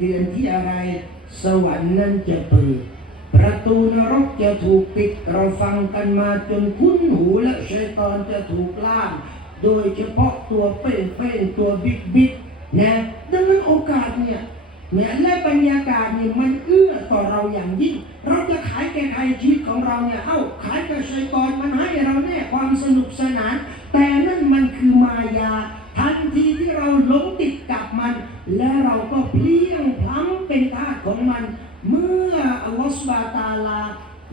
เดือนที่อะไร สวรรค์นั้นจะเปิด ประตูนรกจะถูกปิดเราฟังกันมาจนคุ้นหูและชัยตอนจะถูกล่ามโดยเฉพาะตัวเป้งเป้งๆตัวบิ๊กบิ๊กนะดังนั้นโอกาสเนี่ยเนี่ยและบรรยากาศเนี่ยมันเอื้อต่อเราอย่างยิ่ง เราจะขายแก่ใครชีวิตของเราเนี่ย เอ้าขายกับชัยตอนมันให้เราแน่ความสนุกสนาน แต่นั่นมันคือมายา ทันทีที่เราหลงติดกับมัน และเราก็เพียงพล้ำเป็นทาสของมัน เมื่ออัลลอฮฺสุบานะตาลา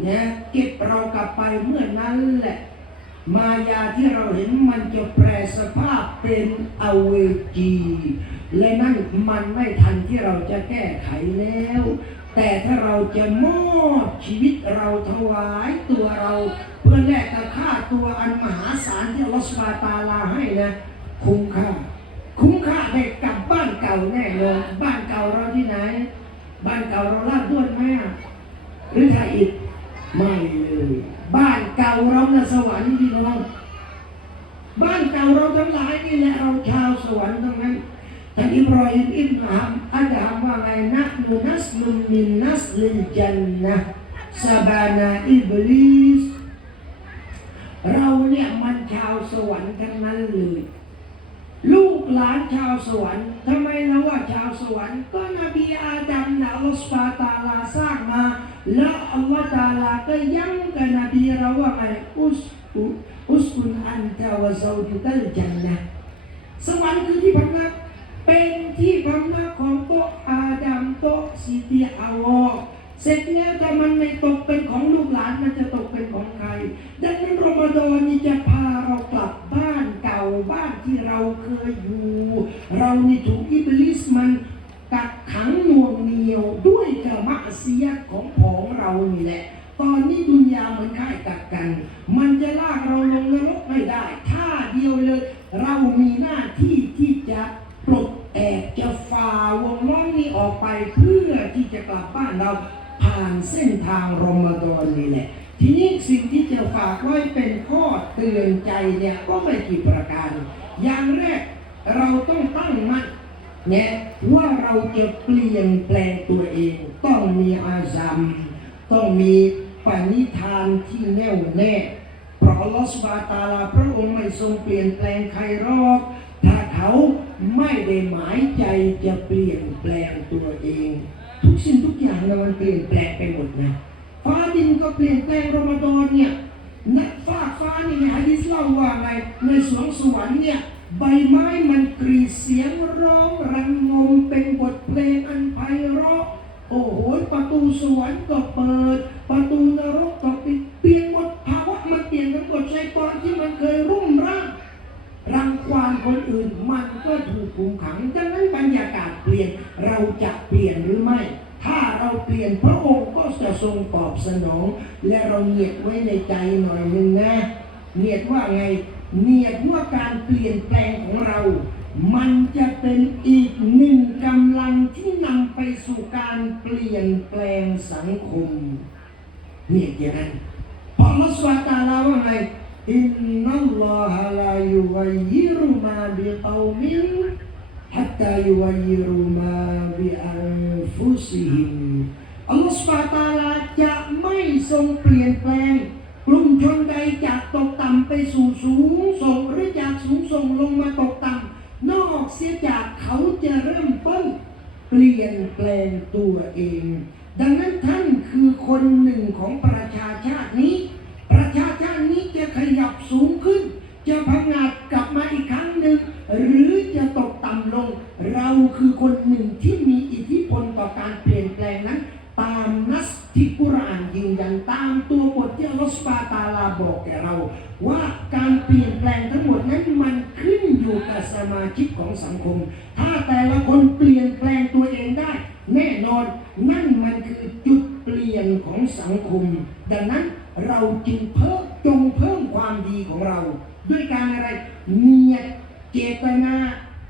เนี่ยเก็บเรากลับไปเมื่อนั้นแหละ มายาที่เราเห็นมันจะแปรสภาพเป็นอเวจี และนั่นมันไม่ทันที่เราจะแก้ไขแล้ว แต่ถ้าเราจะมอบชีวิตเราถวายตัวเราเพื่อแลกกับค่าตัวอันมหาศาลที่อัลลอฮฺสุบาตาลาให้นะ คุ้มค่า คุ้มค่าได้กลับบ้านเก่าแน่นอนบ้านเก่าเราที่ไหน บ้านเก่าเราลาดด้วนไหมอะหรือไทยอิฐไม่เลยบ้านเก่าเราน่ะสวรรค์พี่น้องบ้านเก่าเราทั้งหลายนี่แหละเราชาวสวรรค์ทั้งนั้นท่านอิบรอฮิมอิบนาฮัมอาดามว่าไงนะนุนัสลุมมินนัสลิจันนะซาบานาอิบลิสเราเนี่ยมันชาวสวรรค์ทั้งนั้นเลย ลูกหลานชาวสวรรค์ทำไมนะว่าชาวสวรรค์ก็นบีอาดัมนะอัลสุบฮาตาลาสร้างมา แล้วอัลลอฮฺตาลาก็ย้ำกับนบีเราว่าไงอุสอุอุสกุนอันตะวะซาวจุกัลจันนะสวรรค์คือที่พำนักเป็นที่พำนักของโตอาดัมโตะซิติอาวอเสร็จแล้วถ้ามันไม่ตกเป็นของลูกหลานมันจะตกเป็นของใครดังนั้นรอมฎอนนี้จะพาเรา เราเคยอยู่ เรานี่ถูกอิบลิสมันกักขังหน่วงเหนียวด้วยกรรมเสียของของเรานี่แหละ ตอนนี้ดุนยาเหมือนค่ายกักกัน มันจะลากเราลงนรกไม่ได้ ท่าเดียวเลย เรามีหน้าที่ที่จะปลดแอกจะฝ่าวงล้อมนี้ออกไปเพื่อที่จะกลับบ้านเราผ่านเส้นทางรอมฎอนนี่แหละ ทีนี้สิ่งที่จะฝากไว้เป็นข้อเตือนใจเนี่ยก็ไม่กี่ประการ อย่างแรกเราต้องตั้งมั่นเนี่ยว่าเราจะเปลี่ยนแปลงตัวเอง ต้องมีอาซัมต้องมีปณิธานที่แน่วแน่เพราะลอสบาตาลาพระองค์ไม่ทรงเปลี่ยนแปลงใครหรอกถ้าเขาไม่ได้หมายใจจะเปลี่ยนแปลงตัวเอง ทุกสิ่งทุกอย่างนะมันเปลี่ยนแปลงไปหมดนะฟ้าดินก็เปลี่ยนแปลงรอมฎอนเนี่ยนักฟ้า ฟ้านี่ในฮะดิษเล่าว่าไงในสวงสวรรค์เนี่ยใบไม้มันกรีดเสียงร้องระงงมเป็นบทเพลงอันไพเราะโอ้โหประตูสวรรค์ก็เปิด ประตูนรกก็ปิดเปลี่ยนหมดภาวะมันเปลี่ยนไปหมดใจตอนที่มันเคยรุ่มร่างรังควานคนอื่นมันก็ถูกคุมขังดังนั้นบรรยากาศเปลี่ยนเราจะเปลี่ยนหรือไม่ ถ้าเราเปลี่ยนพระองค์ก็จะทรงตอบสนอง และเราเนียดไว้ในใจหน่อยหนึ่งนะเนียดว่าไงเนียดว่าการเปลี่ยนแปลงของเรา มันจะเป็นอีกหนึ่งกำลังที่นำไปสู่การเปลี่ยนแปลงสังคมเนี่ยอย่างนั้นพอรัสวาตาลาว่าไงอินนัลลอฮะลายุวัยยิรุมาบิกอมินฮัตตายุวัยยิรุมาบิอัน ฟุซิฮิมอัลลอฮฺสุบฮานะฮูวะตาลาจะไม่ทรงเปลี่ยนแปลง กลุ่มชนใดจากตกต่ำไปสู่สูงส่งหรือจากสูงส่งลงมาตกต่ำนอกเสียจากเขาจะเริ่มต้น เปลี่ยนแปลงตัวเอง ดังนั้นท่านคือคนหนึ่งของประชาชาตินี้ ประชาชาตินี้จะขยับสูงขึ้น จะพังอาจกลับมาอีกครั้งหนึ่ง หรือจะตกต่ำลง เราคือคนหนึ่งที่มีอิทธิพลต่อการเปลี่ยนแปลงนั้น ตามนัสที่กุรานยืนยันตามตัวบทที่อัลลอฮฺสุบฮานะตาลาบอกแก่เรา ว่าการเปลี่ยนแปลงทั้งหมดนั้นมันขึ้นอยู่กับสมาชิกของสังคม ถ้าแต่ละคนเปลี่ยนแปลงตัวเองได้ แน่นอนนั่นมันคือจุดเปลี่ยนของสังคม ดังนั้นเราจึงเพิ่มจงเพิ่มความดีของเรา ด้วยการอะไรเนียด เจตนา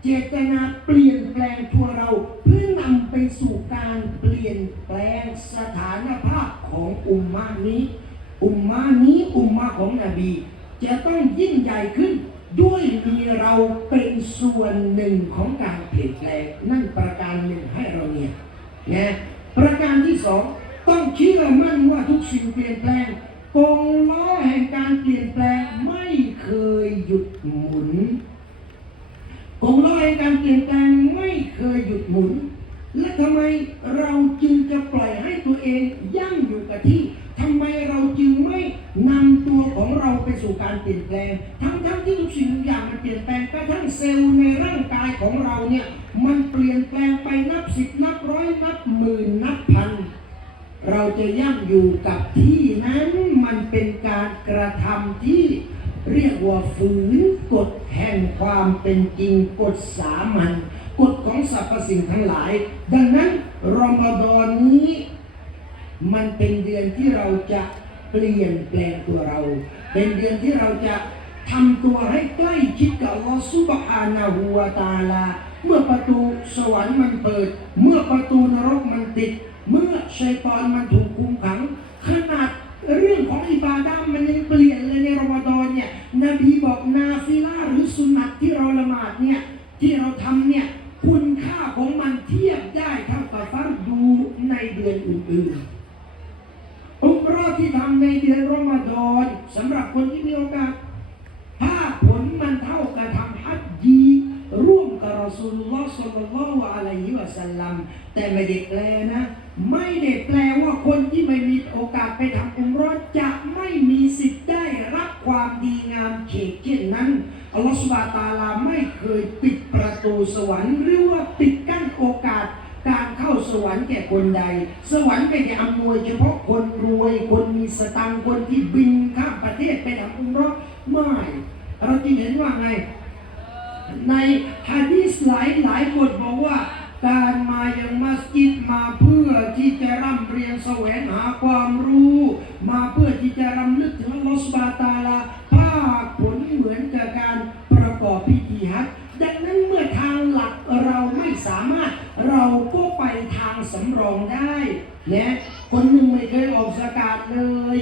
เจตนาเปลี่ยนแปลงตัวเรา เพื่อนำไปสู่การเปลี่ยนแปลงสถานภาพของอุมมานี้ อุมมานี้อุมมาของนบี จะต้องยิ่งใหญ่ขึ้น ด้วยมีเราเป็นส่วนหนึ่งของการเปลี่ยนแปลงนั่นประการหนึ่งให้เราเนี่ยนะประการที่สองต้องเชื่อมั่นว่าทุกสิ่งเปลี่ยนแปลงกงล้อแห่งการเปลี่ยนแปลงไม่เคยหยุดหมุน กงล้อแห่งการเปลี่ยนแปลงไม่เคยหยุดหมุน และทำไมเราจึงจะปล่อยให้ตัวเองยั่งอยู่กับที่ทำไมเราจึงไม่นำตัวของเราไปสู่การเปลี่ยนแปลง ทั้งๆที่ทุกสิ่งทุกอย่างมันเปลี่ยนแปลงกระทั่งเซลล์ในร่างกายของเราเนี่ยมันเปลี่ยนแปลงไปนับสิบนับร้อยนับหมื่นนับพันเราจะยั่งอยู่กับที่นั้นมันเป็นการกระทำที่ เรียกว่าฝืนกฎแห่งความเป็นจริงกฎสามัญกฎของสรรพสิ่งทั้งหลาย ดังนั้นรอมฎอนนี้ มันเป็นเดือนที่เราจะเปลี่ยนแปลงตัวเรา เป็นเดือนที่เราจะทำตัวให้ใกล้ชิดกับอัลลอฮฺซุบฮานะฮูวาตาลา เมื่อประตูสวรรค์มันเปิด เมื่อประตูนรกมันติด เมื่อชัยตอนมันถูกคุมขัง ขนาด เรื่องของอิบาดามันยังเปลี่ยนเลยในรอมฎอนเนี่ยนบีบอกนาฟิลาหรือสุนัตที่เราละหมาดเนี่ยที่เราทำเนี่ยคุณค่าของมันเทียบได้เท่ากับฟัรดูในเดือนอื่นๆอุมราะห์ที่ทำในเดือนรอมฎอนสำหรับคนที่มีโอกาสถ้าผลมันเท่ากับทำฮัจญีร่วมกับรอสูลุลลอฮ์ศ็อลลัลลอฮุอะลัยฮิวะสัลลัมแต่ไม่ได้แลนะ ไม่ได้แปลว่าคนที่ไม่มีโอกาสไปทำอุมราะห์จะไม่มีสิทธิ์ได้รับความดีงามเฉกเช่นนั้นอัลลอฮฺสุบาตาลาไม่เคยปิดประตูสวรรค์ หรือว่าปิดกั้นโอกาสการเข้าสวรรค์แก่คนใด สวรรค์ไม่ได้อำนวยเฉพาะคนรวยคนมีสตังค์คนที่บินข้ามประเทศไปทำอุมราะห์ไม่เราจึงเห็นว่าไง ในฮะดีษหลายหลายบทบอกว่า การมายังมัสยิดมาเพื่อที่จะร่ำเรียนแสวงหาความรู้ มาเพื่อที่จะรำลึกถึงลอสบาตาลาภาคผลเหมือนกับการประกอบพิธีฮัจดังนั้นเมื่อทางหลักเราไม่สามารถเราก็ไปทางสำรองได้นะคนหนึ่งไม่เคยออกสกาดเลย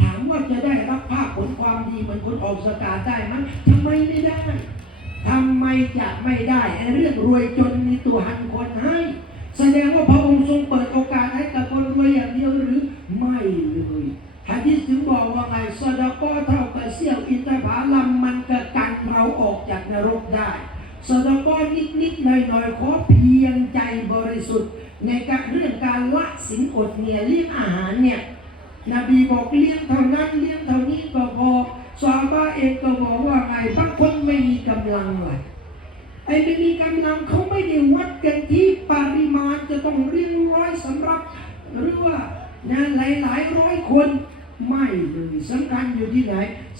ถามว่าจะได้รับภาพผลความดีเหมือนคนออกสกาดได้ไหมทำไมไม่ได้ ทำไมจะไม่ได้ไอ้เรื่องรวยจนมีตัวหันคนให้ แสดงว่าพระองค์ทรงเปิดโอกาสให้กับคนรวยอย่างเดียวหรือไม่เลยฮะดิษถึงบอกว่าไงสดาก็เท่ากับเสี้ยวอินทผลัมมันกระกันเราออกจากนรกได้สดาก็นิดนิดๆหน่อยหน่อยๆขอเพียงใจบริสุทธิ์ ในการเรื่องการละสินอดเนี่ยเลี้ยงอาหารเนี่ยนบีบอกเลี้ยงเท่านั้นเลี้ยงเท่านี้ก็พอ ซาบะเองก็บอกว่าไงบางคนไม่มีกำลังเลยไอ้ไม่มีกำลังเขาไม่ได้วัดกันที่ปริมาณจะต้องเรียงร้อยสำหรับ หรือว่านะหลายหลายร้อยคนไม่เลยสำคัญอยู่ที่ไหน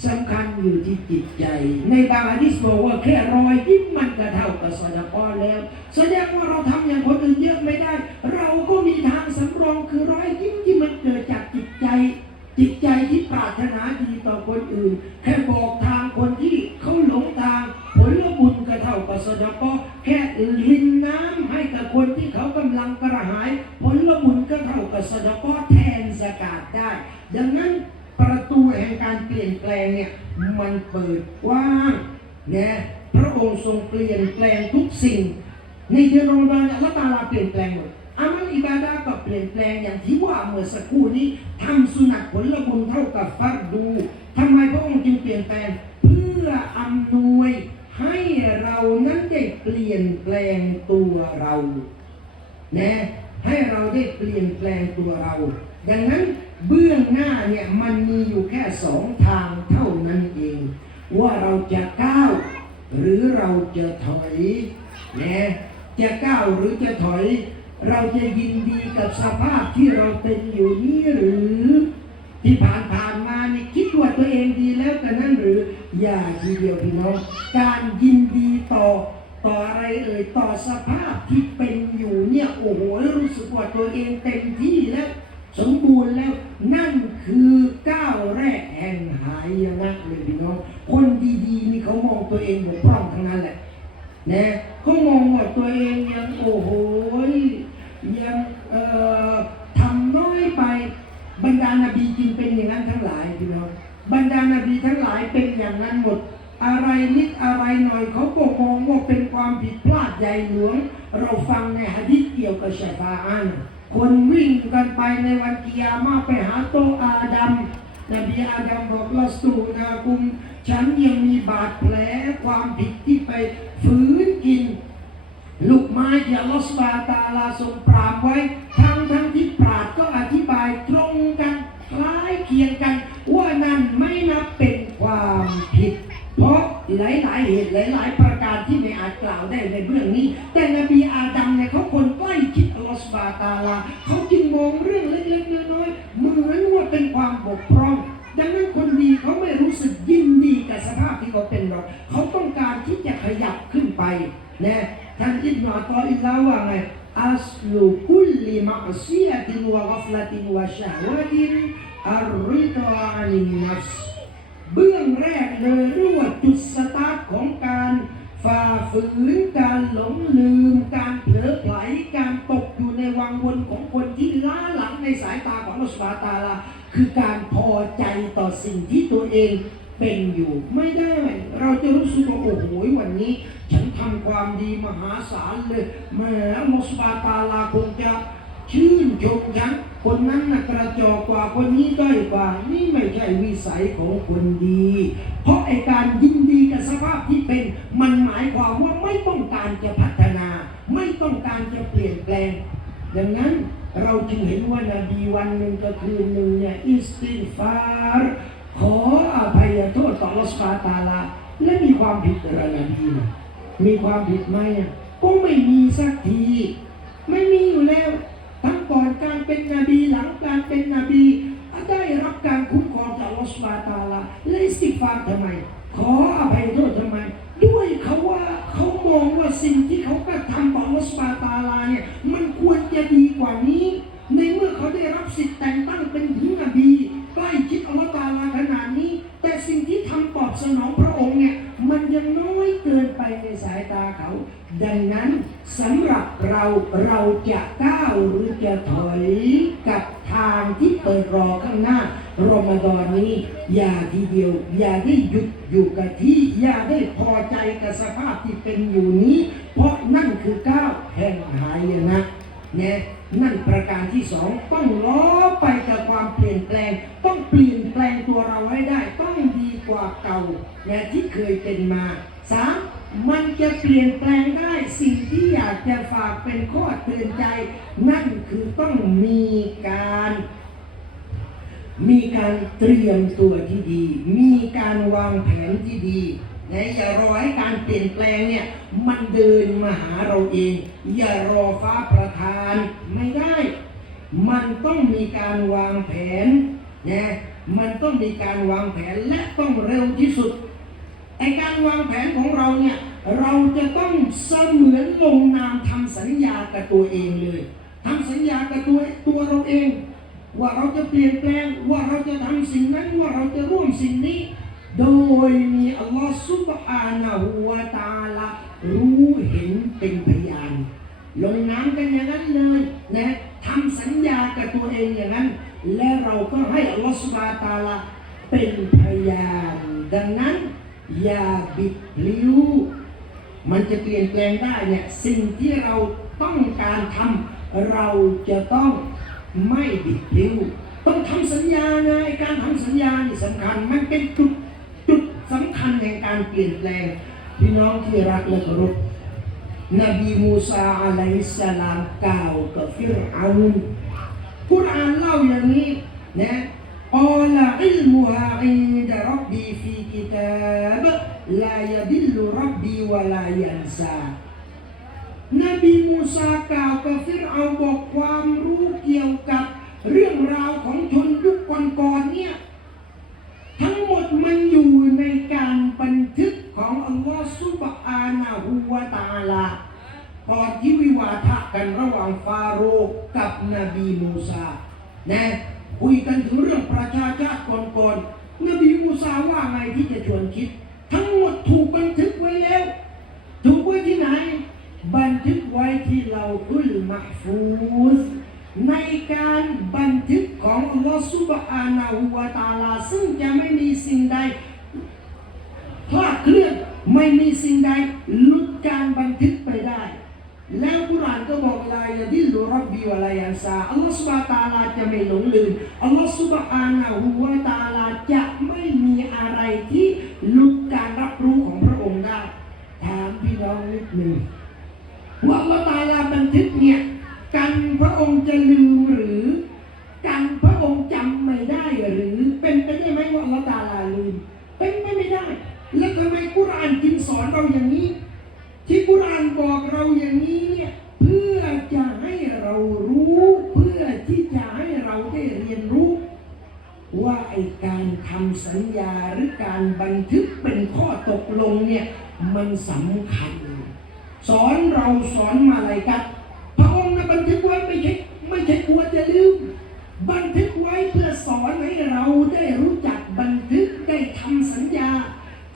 สำคัญอยู่ที่จิตใจ ในบางอะดิษบอกว่าแค่รอยยิ้มมันก็เท่ากับสดาก้อนแล้วแสดงว่าเราทำอย่างคนอื่นเยอะไม่ได้ เราก็มีทางสำรองคือรอยยิ้มที่มันเกิดจากจิตใจ จิตใจที่ปรารถนาดีต่อคนอื่น แค่บอกทางคนที่เขาหลงทาง ผลบุญก็เท่ากับสดาก้อแค่รินน้ำให้กับคนที่เขากำลังกระหาย ผลบุญก็เท่ากับสดาก้อแทนสกาดได้ ดังนั้นประตูแห่งการเปลี่ยนแปลงเนี่ยมันเปิดกว้างนะพระองค์ทรงเปลี่ยนแปลงทุกสิ่ง ในเดือนรอมฎอนเนี่ยอัลลอฮฺตาลาเปลี่ยนแปลงหมด อามัลอิบาดาก็เปลี่ยนแปลงอย่างที่ว่าเมื่อสักครู่นี้ทำสุนัตผลบุญเท่ากับฟัรดูทำไมพระองค์จึงเปลี่ยนแปลงเพื่ออำนวยให้เรานั้นได้เปลี่ยนแปลงตัวเรานะให้เราได้เปลี่ยนแปลงตัวเรา ดังนั้นเบื้องหน้าเนี่ยมันมีอยู่แค่สองทางเท่านั้นเอง ว่าเราจะก้าวหรือเราจะถอยนะจะก้าวหรือจะถอย เราจะยินดีกับสภาพที่เราเป็นอยู่นี้หรือ ที่ผ่านผ่านๆมานี่คิดว่าตัวเองดีแล้วกันนั่นหรือ อย่าทีเดียวพี่น้องการยินดีต่อต่ออะไรเอ่ยต่อสภาพที่เป็นอยู่เนี่ยโอ้โหรู้สึกว่าตัวเองเต็มที่แล้วสมบูรณ์แล้วนั่นคือก้าวแรกแห่งหายนะเลยพี่น้องคนดีๆนี่เขามองตัวเองบกพร่องทั้งนั้นแหละนะเขามองว่าตัวเองยังโอ้โหยังเอ่อทำน้อยไป บรรดานาบีจึงเป็นอย่างนั้นทั้งหลายพี่น้องบรรดานาบีทั้งหลายเป็นอย่างนั้นหมด อะไรนิดอะไรหน่อยเขาก็มองว่าเป็นความผิดพลาดใหญ่หลวง เราฟังในหะดีษเกี่ยวกับชาฟาอานคนวิ่งกันไปในวันกิยามะห์ไปหาโตอาดัมนบีอาดัมบอกลัสตูนากุม ฉันยังมีบาดแผลความผิดที่ไปฝืนกิน ลูกไม้ที่อัลลอฮฺสุบาตาลาทรงปราบไว้ ทั้งทั้งที่ปราดก็อายตรงกัน คล้ายเคียงกัน ว่านั่นไม่นับเป็นความผิด เพราะ หลายๆเหตุหลายๆ ประการที่ไม่อาจกล่าวได้ในเรื่องนี้ แต่นบีอาดัมเนี่ยเขาคนใกล้ชิดอัลลอฮฺสุบาตาลาเขาจึงมองเรื่องเล็กๆน้อยๆเหมือนว่าเป็นความบกพร่องดังนั้นคนดีเขาไม่รู้สึกยินดีกับสภาพที่เขาเป็นหรอกเขาต้องการที่จะขยับขึ้นไปนะท่านอิบนาตออิลาว่าไงอัสลุคุลลิมะอซียตินวะกัฟลตินวะชะฮวะตินอัรริดาอานินัส เบื้องแรกเลยรือว่าจุดสตาร์ทของการฝ่าฝืนการหลงลืม การเผลอไผลการตกอยู่ในวังวนของคนที่ล้าหลังในสายตาของอัลลอสบาตาลา คือการพอใจต่อสิ่งที่ตัวเองเป็นอยู่ไม่ได้ เราจะรู้สึกว่าโอ้โหวันนี้ ฉันทำความดีมหาศาลเลยแหมมอสบาตาลาคงจะ ชื่นชมฉันคนนั้นน่ะกระจอกกว่าคนนี้ด้อยกว่า นี่ไม่ใช่วิสัยของคนดี เพราะไอการยินดีกับสภาพที่เป็น มันหมายความว่าไม่ต้องการจะพัฒนา ไม่ต้องการจะเปลี่ยนแปลง ดังนั้นเราจึงเห็นว่านาบีวันหนึ่งก็คือหนึ่งเนี่ยอิสติฟารขออภัยโทษต่อลอสุบฮาตาลาและมีความผิดอะไรนบีนะมีความผิดไหมอะก็ไม่มีสักที ว่าเก่าเนี่ยที่เคยเป็นมาสามมันจะเปลี่ยนแปลงได้สิ่งที่อยากจะฝากเป็นข้อเตือนใจ นั่นคือต้องมีการ มีการเตรียมตัวที่ดี มีการวางแผนที่ดีนะอย่ารอให้การเปลี่ยนแปลงเนี่ย มันเดินมาหาเราเอง อย่ารอฟ้าประทานไม่ได้ มันต้องมีการวางแผนนะ มันต้องมีการวางแผนและต้องเร็วที่สุดไอการวางแผนของเราเนี่ยเราจะต้องเสมือนลงนามทำสัญญากับตัวเองเลยทำสัญญากับตัวตัวเราเอง ว่าเราจะเปลี่ยนแปลงว่าเราจะทำสิ่งนั้นว่าเราจะร่วมสิ่งนี้ โดยมีอัลลอฮฺซุบฮานะฮูวะตาลารู้เห็นเป็นพยาน ลงน้ำกันอย่างนั้นเลยนะทำสัญญากับตัวเองอย่างนั้น และเราก็ให้อัลลอฮฺสุบาตาลาเป็นพยานดังนั้น อย่าบิดพลิ้วมันจะเปลี่ยนแปลงได้เนี่ยสิ่งที่เราต้องการทำเราจะต้องไม่บิดพลิ้วต้องทำสัญญานะไอการทำสัญญานี่สำคัญมันเป็นจุดจุดสำคัญในการเปลี่ยนแปลงพี่น้องที่รักและเคารพ นบีมูซาอะลัยสลามกล่าวกับฟิรอาอุนคุณอ่านเล่าอย่างนี้นะออลาอิลมุฮาอินดรับบีฟีกิตาบลายดิลรับบีวลายันซานบีมูซากล่าวกับฟิรอาบอกความรู้เกี่ยวกับเรื่องราวของชนยุคก่อนๆเนี่ยทั้งหมดมันอยู่ในการบันทึกของอัลลอฮฺซุบอานาหูวาตา ลาก่อนที่วิวาทะกันระหว่างฟาโรห์กับนบีมูซานะคุยกันถึงเรื่องประชาชาติก่อนๆนบีมูซาว่าไงที่จะชวนคิด ทั้งหมดถูกบันทึกไว้แล้ว ถูกไว้ที่ไหน บันทึกไว้ที่เราอุลมาฟูสในการบันทึกของอัลลอฮฺซุบฮานะฮูวะตาลา ซึ่งจะไม่มีสิ่งใดคลาดเคลื่อนไม่มีสิ่งใดลุด การบันทึกไปได้ แล้วกุรานก็บอกลายดิลรับบิวะลายันซาอัลลอฮฺสุบานะตาลาจะไม่หลงลืมอัลลอฮฺสุบฮานะฮูวะตาลาจะไม่มีอะไรที่ลุดการรับรู้ของพระองค์ได้ ถามพี่น้องนิดหนึ่งว่าอัลลอฮฺตาลาบันทึกเนี่ยกันพระองค์จะลืมหรือกันพระองค์จำไม่ได้หรือเป็นไปได้ไหมว่าอัลลอฮฺตาลาลืมเป็นไปไม่ได้ แล้วทำไมกุรานจึงสอนเราอย่างนี้ ที่กุรอานบอก เราอย่างนี้เนี่ยเพื่อจะให้เรารู้เพื่อที่จะให้เราได้เรียนรู้ ว่าไอการทำสัญญาหรือการบันทึกเป็นข้อตกลงเนี่ยมันสำคัญ สอนเราสอนมาอะไรกันพระองค์นะบันทึกไว้ไม่ใช่ไม่ใช่กลัวจะลืมบันทึกไว้เพื่อสอนให้เราได้รู้จักบันทึกได้ทำสัญญา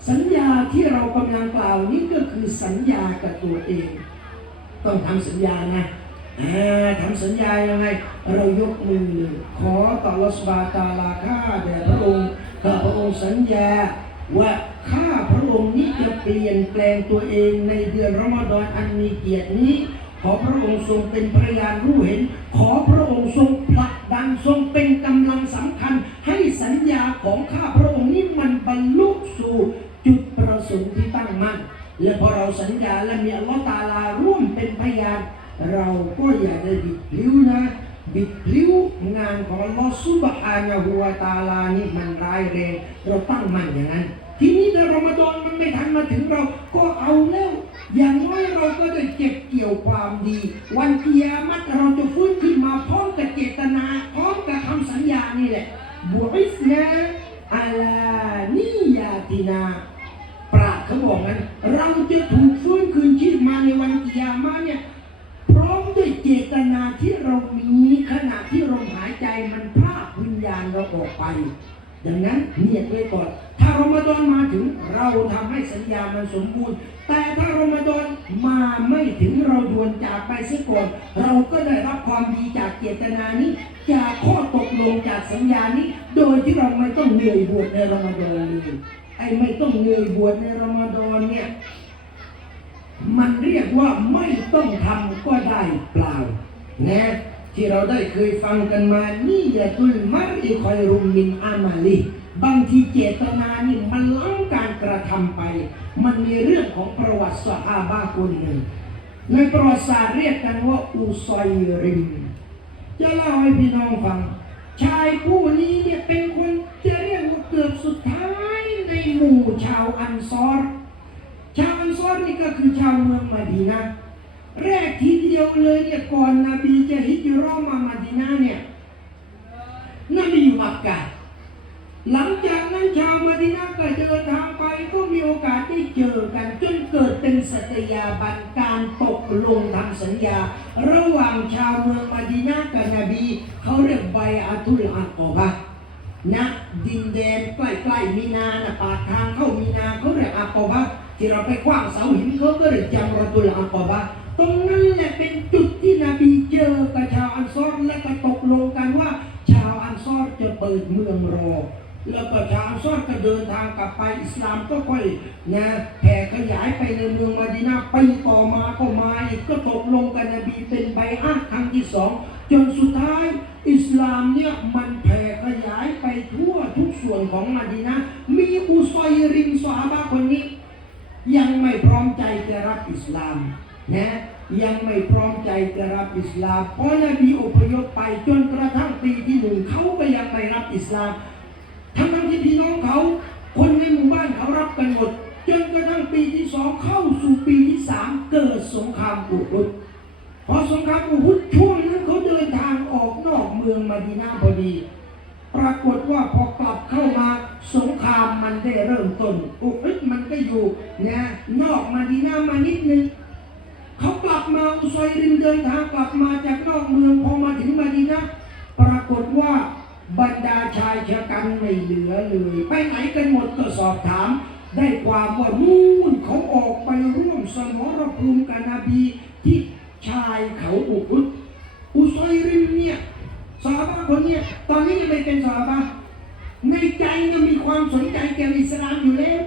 สัญญาที่เรากำลังกล่าวนี้ก็คือสัญญากับตัวเอง ต้องทำสัญญานะอ่าทำสัญญายังไง เรายกมือเลยขอต่อรสบาตาลาข้าแด่พระองค์ข้าพระองค์สัญญาว่าข้าพระองค์นี้จะเปลี่ยนแปลงตัวเองในเดือนรอมฎอนอันมีเกียรตินี้ ขอพระองค์ทรงเป็นพยานรู้เห็น ขอพระองค์ทรงผลักดันทรงเป็นกำลังสำคัญ ให้สัญญาของข้าพระองค์นี้มันบรรลุสู่จุดประสงค์ที่ตั้งมั่นและพอเราสัญญาและมีอัลลอฮ์ตาลา เป็นพยาน เราก็อย่าได้บิดพลิ้วนะบิดพลิ้วงานของอัลลอฮ์ซุบฮานะฮูวะตาลานี่มันร้ายแรงเราตั้งมั่นอย่างนั้น ทีนี้ถ้ารอมฎอนมันไม่ทันมาถึงเราก็เอาแล้วอย่างน้อยเราก็ได้เก็บเกี่ยวความดี วันกิยามัตเราจะฟื้นขึ้นมาพร้อมกับเจตนาพร้อมกับคำสัญญานี่แหละบุอิสนาอาลานิยาตินา เขาบอกงั้นเราจะถูกฟื้นคืนชีพมาในวันกิยามะเนี่ยพร้อมด้วยเจตนาที่เรามีขณะที่ลมหายใจมันพากวิญญาณเราออกไป ดังนั้นเนียดไว้ก่อน ถ้ารมฎอนมาถึงเราทำให้สัญญามันสมบูรณ์ แต่ถ้ารมฎอนมาไม่ถึงเราด่วนจากไปเสียก่อน เราก็ได้รับความดีจากเจตนานี้ จากข้อตกลงจากสัญญานี้ โดยที่เราไม่ต้องเหนื่อยบวชในรมฎอนเลย ไอ้ไม่ต้องเหนื่อยบวชในรอมฎอนเนี่ย มันเรียกว่าไม่ต้องทำก็ได้เปล่า นะ ที่เราได้เคยฟังกันมา นี่ยาตุลมัรอิคอยรุมมินอามาลีบางทีเจตนานี่มันล้างการกระทำไป มันมีเรื่องของประวัติสหาบาคนหนึ่ง ในประวัติศาสตร์เรียกกันว่าอูซอยริม จะเล่าให้พี่น้องฟัง ชายผู้นี้เนี่ยเป็นคนจะเรียกว่าเกือบสุดท้าย หมู่ชาวอันซอร ชาวอันซอรนี่ก็คือชาวเมืองมาดีนะแรกทีเดียวเลยเนี่ยก่อนนบีจะฮิจราะห์มามาดีนาเนี่ยนบีอยู่มักกะหลังจากนั้นชาวมาดีนาก็เดินทางไปก็มีโอกาสได้เจอกัน จนเกิดเป็นสัตยาบันการตกลงทำสัญญา ระหว่างชาวเมืองมาดีนากับนบี เขาเรียกใบอาตุลอักอบะ ณดินแดนใกล้ๆมีนานะปากทางเข้ามีนาเขาเรียกอากอบะที่เราไปกว้างเสาหินเขาก็เรียกจัมรตุลอากอบะตรงนั้นแหละเป็นจุดที่นบีเจอกับชาวอันซอรและก็ตกลงกันว่า ชาวอันซอรจะเปิดเมืองรอ แล้วก็ชาวอันซอรก็เดินทางกลับไปอิสลามก็ค่อยนะแผ่ขยายไปในเมืองมาดีนาไปต่อมาก็มาอีกก็ตกลงกันนบีเป็นใบอ้าครั้งที่สองจนสุดท้ายอิสลามเนี่ยมันแผ่ขยายไปทั่วทุกส่วนของมาดีนะมีอุซอยริมซอฮาบะคนนี้ ยังไม่พร้อมใจจะรับอิสลามนะยังไม่พร้อมใจจะรับอิสลามเพราะนบีอพยพไปจนกระทั่งปีที่หนึ่งเขาก็ยังไม่รับอิสลาม ทั้งทั้งที่พี่น้อง เขาคนในหมู่บ้านเขารับกันหมด จนกระทั่งปีที่สองเข้าสู่ปีที่สามเกิดสงครามอุรุดพอสงครามอุรุดช่วงนั้นเขาเดินทางออกนอกเมืองมาดีนาพอดี ปรากฏว่าพอกลับเข้ามาสงครามมันได้เริ่มต้นอุรุดมันก็อยู่นะนอกมาดีนามานิดนึงเขากลับมาอุซอยริมเดินทางกลับมาจากนอกเมืองพอมาถึงมาดีนะปรากฏว่า บรรดาชายชะกันไม่เหลือเลย ไปไหนกันหมดก็สอบถาม ได้ความว่านู่นเขาออกไปร่วมสมรภูมิกานาบีที่ชายเขาอุกุตอุซอยริมเนี่ยสาบาคนเนี่ยตอนนี้ยังไม่เป็นสาบาในใจยังมีความสนใจเกี่ยวกับอิสลามอยู่แล้ว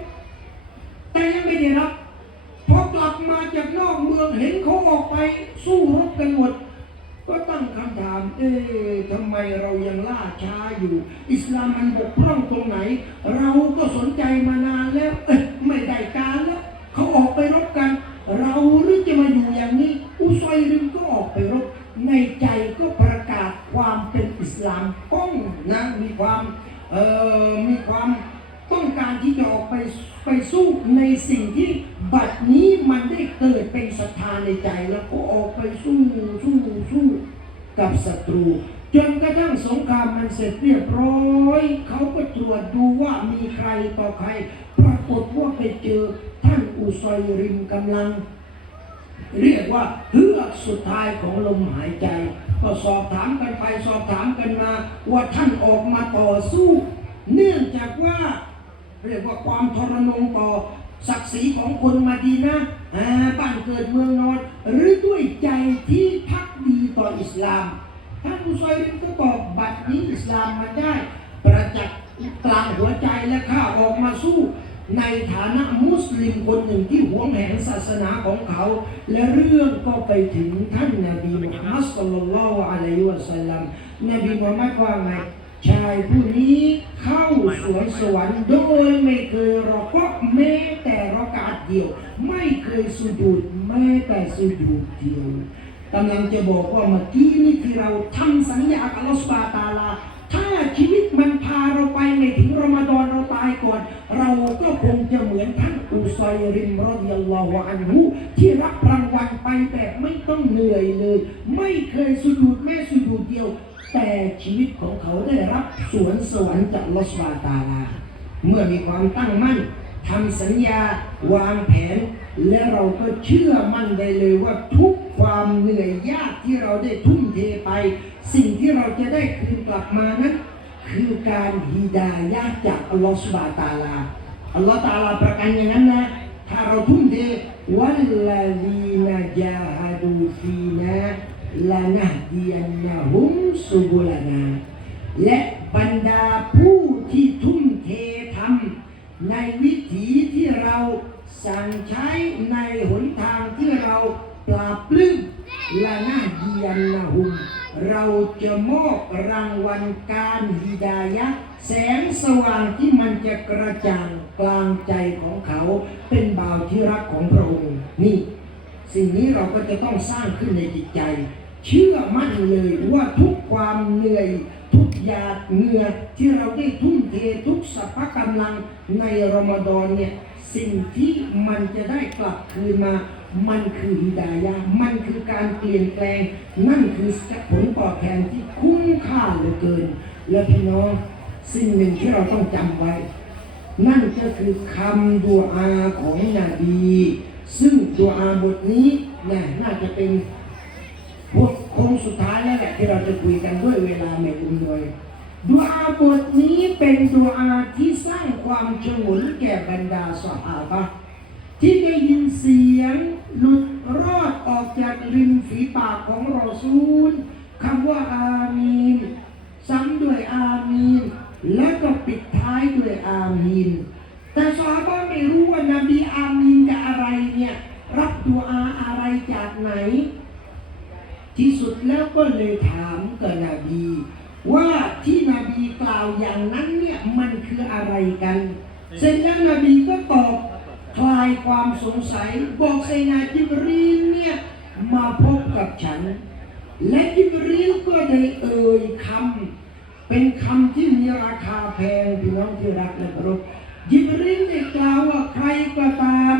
ได้รับพอกลับมาจากนอกเมืองเห็นเขาออกไปสู้รบกันหมด ก็ตั้งคำถาม เอ๊ะทำไม เรายังล่าช้าอยู่ อิสลามมันบกพร่องตรงไหน เราก็สนใจมานานแล้ว หายใจ ก็สอบถามกันไปสอบถามกันมา ว่าท่านออกมาต่อสู้ เนื่องจากว่า เรียกว่าความทรนงต่อศักดิ์ศรีของคนมาดีนะอ่าบ้านเกิดเมืองนอน หรือด้วยใจที่พักดีต่ออิสลาม ท่านอุซอยรินก็บอกบัดนี้อิสลามมันได้ ประจักษ์กลางหัวใจและข้าออกมาสู้ ในฐานะมุสลิมคนหนึ่งที่หวงแหนศาสนาของเขา และเรื่องก็ไปถึงท่านนบีมุฮัมมัดสุลลัลลอฮุอะลัยฮิวะสัลลัมนบีมุฮัมมัดว่าไงชายผู้นี้เข้าสวนสวรรค์โดยไม่เคยรอกาะแม้แต่รอกาดเดียว ไม่เคยสุญูดแม้แต่สุญูดเดียวกำลังจะบอกว่าเมื่อกี้นี่ที่เราทำสัญญากับอัลลอฮฺสุบานะตาลา ถ้าชีวิต มันพาเราไปไม่ถึงรอมฎอนเราตายก่อน เราก็คงจะเหมือนท่านอุซัยริมรอดิยัลลอฮุอันฮุที่รับรางวัลไปแบบไม่ต้องเหนื่อยเลย ไม่เคยสุญูดแม้สุญูดเดียว แต่ชีวิตของเขาได้รับสวนสวรรค์จากลอสุบาตาลา เมื่อมีความตั้งมั่นทำสัญญาวางแผน และเราก็เชื่อมั่นได้เลยว่าทุกความเหนื่อยยากที่เราได้ทุ่มเทไป สิ่งที่เราจะได้คืนกลับมานั้น คือการฮิดายะจากอัลลอฮฺสุบะตาลาอัลลอฮฺตาลาประกันอย่างนั้นนะถ้าเราทุ่มเทวัลลาดีนาจาฮดูฟีนาลานะดียันนะฮุมสุบุลนาและบรรดาผู้ที่ทุ่มเททำในวิถีที่เราสั่งใช้ในหนทางที่เราปราบปลื้มและน่าเยียนนะหุม เราจะมอบรางวัลการฮิดายะ แสงสว่างที่มันจะกระจ่างกลางใจของเขา เป็นบ่าวที่รักของพระองค์นี่ สิ่งนี้เราก็จะต้องสร้างขึ้นในจิตใจ เชื่อมั่นเลยว่าทุกความเหนื่อย ทุกหยาดเหงื่อที่เราได้ทุ่มเททุกสรรพกำลังในรอมฎอนเนี่ย สิ่งที่มันจะได้กลับคืนมา มันคือฮิดายะมันคือการเปลี่ยนแปลง นั่นคือผลตอบแทนที่คุ้มค่าเหลือเกิน และพี่น้องสิ่งหนึ่งที่เราต้องจำไว้ นั่นก็คือคำดูอาของนบี ซึ่งดูอาบทนี้นะน่าจะเป็นบทคงสุดท้ายแล้วแหละที่เราจะคุยกันด้วยเวลาไม่อุ่นด้วย ดูอาบทนี้เป็นดูอาที่สร้างความชงนแก่บรรดาสหาบะที่ได้ยินเสียงหลุดรอดออกจากริมฝีปากของรอซูลคำว่าอามีนซ้ำด้วยอามีนแล้วก็ปิดท้ายด้วยอามีนแต่ซาบะไม่รู้ว่านบีอามีนกับอะไรเนี่ยรับตัวอาอะไรจากไหน ที่สุดแล้วก็เลยถามกับนบี ว่าที่นบีกล่าวอย่างนั้นเนี่ยมันคืออะไรกัน เสร็จแล้วนบีก็ตอบคลายความสงสัย บอกไซนาจิบรีนเนี่ยมาพบกับฉัน และจิบรีลก็ได้เอ่ยคำเป็นคำที่มีราคาแพงพี่น้องที่รักและเคารพจิบรีลได้กล่าวว่าใครก็ตาม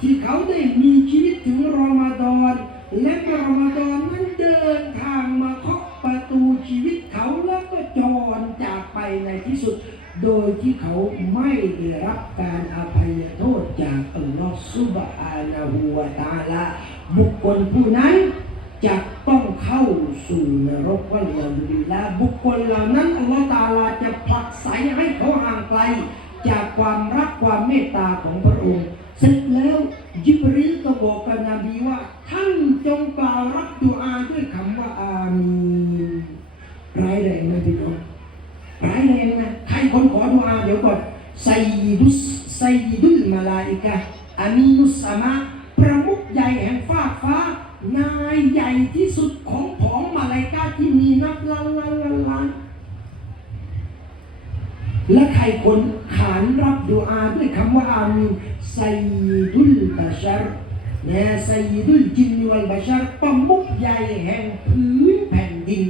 ที่เขาได้มีชีวิตถึงรอมฎอนและรอมฎอนนั้นเดินทางมาเคาะ ประตูชีวิตเขาแล้วก็จรจากไปในที่สุด โดยที่เขาไม่ได้รับการอภัยโทษจากอัลลอฮฺซุบฮานะฮูวะตาลาบุคคลผู้นั้นจะต้องเข้าสู่นรกวัลยาดุบิลลาบุคคลเหล่านั้นอัลลอฮฺตาลาจะผลักไสให้เขาห่างไกล จากความรักความเมตตาของพระองค์เสร็จแล้วยิบรีลก็บอกกับนบีว่า ท่านจงกล่าวรับดุอาด้วยคำว่าอามี ร้ายแรงนะพี่น้องร้ายแรงนะใครคนขอดุอาเดี๋ยวก่อนไซดุสไซดุลมาลาอิกะอามีนุสามะประมุขใหญ่แห่งฟ้าฟ้านายใหญ่ที่สุดของผองมาลายกาที่มีนับล้านล้านล้านล้านและใครคนขานรับดูอาด้วยคำว่าอามีไซดุลบาชารนะไซดุลจินวัลบาชารประมุขใหญ่แห่งพื้นแผ่นดิน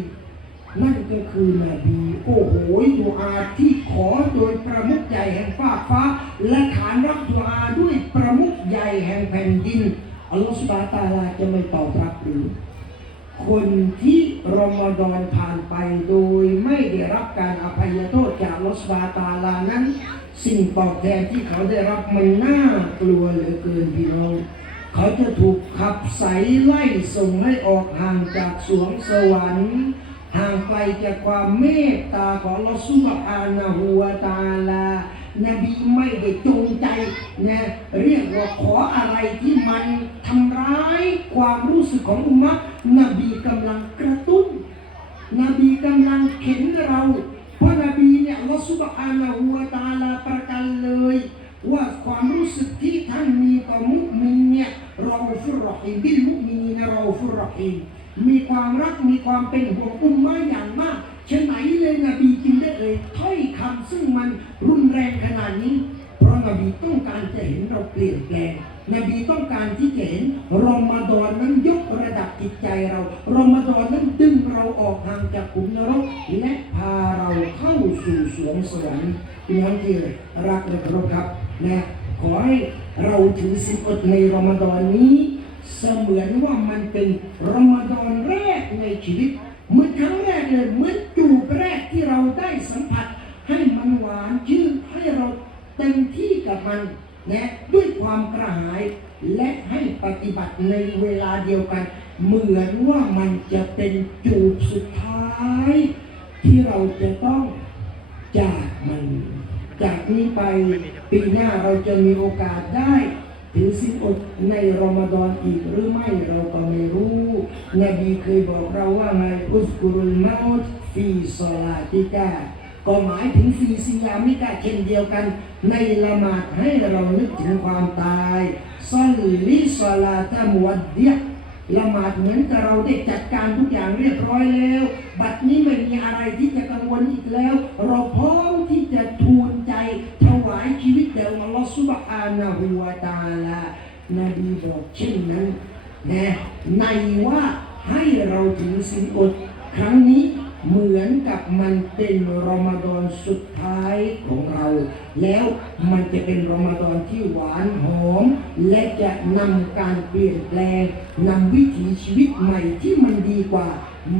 นั่นก็คือนบีโอ้โหดูอาที่ขอโดยประมุขใหญ่แห่งฟ้าฟ้า และขานรับดูอาด้วยประมุขใหญ่แห่งแผ่นดินอัลลอฮฺสุบะตาลาจะไม่ตอบรับหรือคนที่รอมฎอนผ่านไปโดยไม่ได้รับการอภัยโทษจากลอสบาตาลานั้น สิ่งตอบแทนที่เขาได้รับมันน่ากลัวเหลือเกินพี่น้อง เขาจะถูกขับใสไล่ส่งให้ออกห่างจากสวงสวรรค์ ห่างไกลจากความเมตตาของลอสุบฮานะฮูวตาลานบีไม่ได้จงใจนะเรียกว่าขออะไรที่มันทำร้ายความรู้สึกของอุมมะนบีกำลังกระตุ้น นบีกำลังเข็นเราเพราะนบีเนี่ยลลอฮฺซุบฮานะฮูวตาลาประกันเลย ว่าความรู้สึกที่ท่านมีต่อมุมินเนี่ยเราฟุรรฮีมบิลมุมินีนะเราฟุรรฮีม มีความรักมีความเป็นห่วงอุมมะอย่างมากฉะไหนเลยนบีจึงได้เอ่ยถ้อยคำซึ่งมันรุนแรงขนาดนี้ เพราะนบีต้องการจะเห็นเราเปลี่ยนแปลง นบีต้องการที่จะเห็นรอมฎอนนั้นยกระดับจิตใจเรารอมฎอนนั้นดึงเราออกห่างจากขุมนรก และพาเราเข้าสู่สวงสวรรค์พี่น้องที่รักและเคารพครับนะขอให้เราถือสินอดในรอมฎอนนี้ เสมือนว่ามันเป็นรอมฎอนแรกในชีวิตเหมือนครั้งแรกเลยเหมือนจูบแรกที่เราได้สัมผัส ให้มันหวานชื่นให้เราเต็มที่กับมันนะด้วยความกระหาย และให้ปฏิบัติในเวลาเดียวกัน เหมือนว่ามันจะเป็นจูบสุดท้าย ที่เราจะต้องจากมัน จากนี้ไปปีหน้าเราจะมีโอกาสได้ ถือสินอดในรอมฎอนอีกหรือไม่เราก็ไม่รู้ นบีเคยบอกเราว่าไงอุสกุรุลมาอุตฟีซอลาติกาก็หมายถึงฟีซิยามิกะเช่นเดียวกัน ในละหมาดให้เรานึกถึงความตายซอลลิซอลาตะมวัดเดียละหมาดเหมือนกับเราได้จัดการทุกอย่างเรียบร้อยแล้ว บัดนี้ไม่มีอะไรที่จะกังวลอีกแล้ว เราพร้อมที่จะทูลใจถวายชีวิต แด่อัลลอฮฺสุบอานะฮูวะตาลานบีบอกเช่นนั้นนะในว่าให้เราถือสินอดครั้งนี้เหมือนกับมันเป็นรอมฎอนสุดท้ายของเรา แล้วมันจะเป็นรอมฎอนที่หวานหอม และจะนำการเปลี่ยนแปลงนำวิถีชีวิตใหม่ที่มันดีกว่า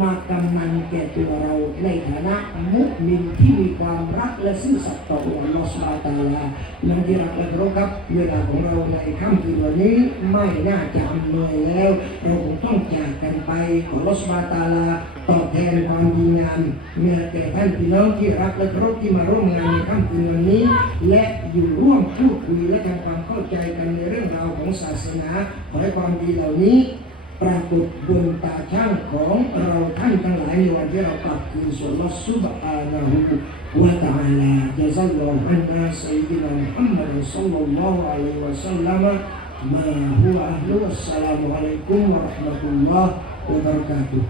มากำนันแก่ตัวเราในฐานะมุสลิมที่มีความรักและซื่อสัตย์ต่ออัลลอฮฺสุบฮาตาลานันที่รักและรครับ เวลาของเราในค่ำคืนวันนี้ไม่น่าจะอำนวยแล้ว เราคงต้องจากกันไปขออัลลอฮฺสุบฮาตาลาตอบแทนความดีงามเมื่อแก่ท่านพี่น้องที่รักและรพที่มาร่วมงานในค่ำคืนวันนี้และอยู่ร่วมพูดคุยและทำความเข้าใจกันในเรื่องราวของศาสนา ขอให้ความดีเหล่านี้ปรากฏบนตาช่างของเราท่านทั้งหลายในวันที่เรากลับคืนสู่ลอสุบฮานะฮูวะตะอาลาจะซัลลอฮุอันนาสัยยินามุฮัมมัดซัลลัลลอฮุอะลัยวะซัลลัมมาฮุวะอัลลุสสลามุอะลัยกุมวะราะห์มะตุลลอฮ์วะบะเราะกาตุฮ์